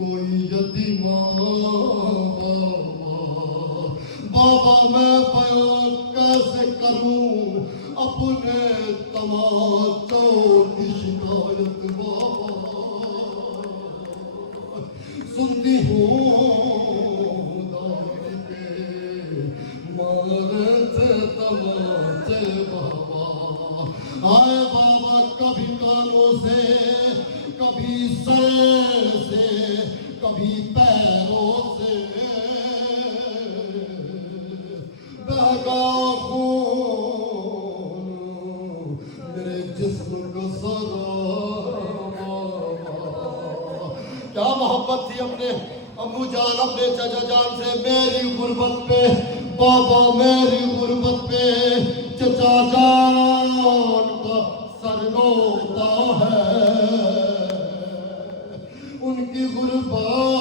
کوئی یتیماں بابا میں بیان کیسے کروں اپنے تماچوں کی شکایت بابا سنتی ہوں دائی کے مارے تھے تماچے بابا آئے بابا کبھی کانوں سے کبھی سر سے کبھی پیروں سے بہگا خون میرے جسم کا سارا کیا محبت تھی اپنے ابو جان اپنے چچا جان سے میری غربت پہ بابا میری غربت پہ چچا جان کا سر روتا ہے ان کی غربت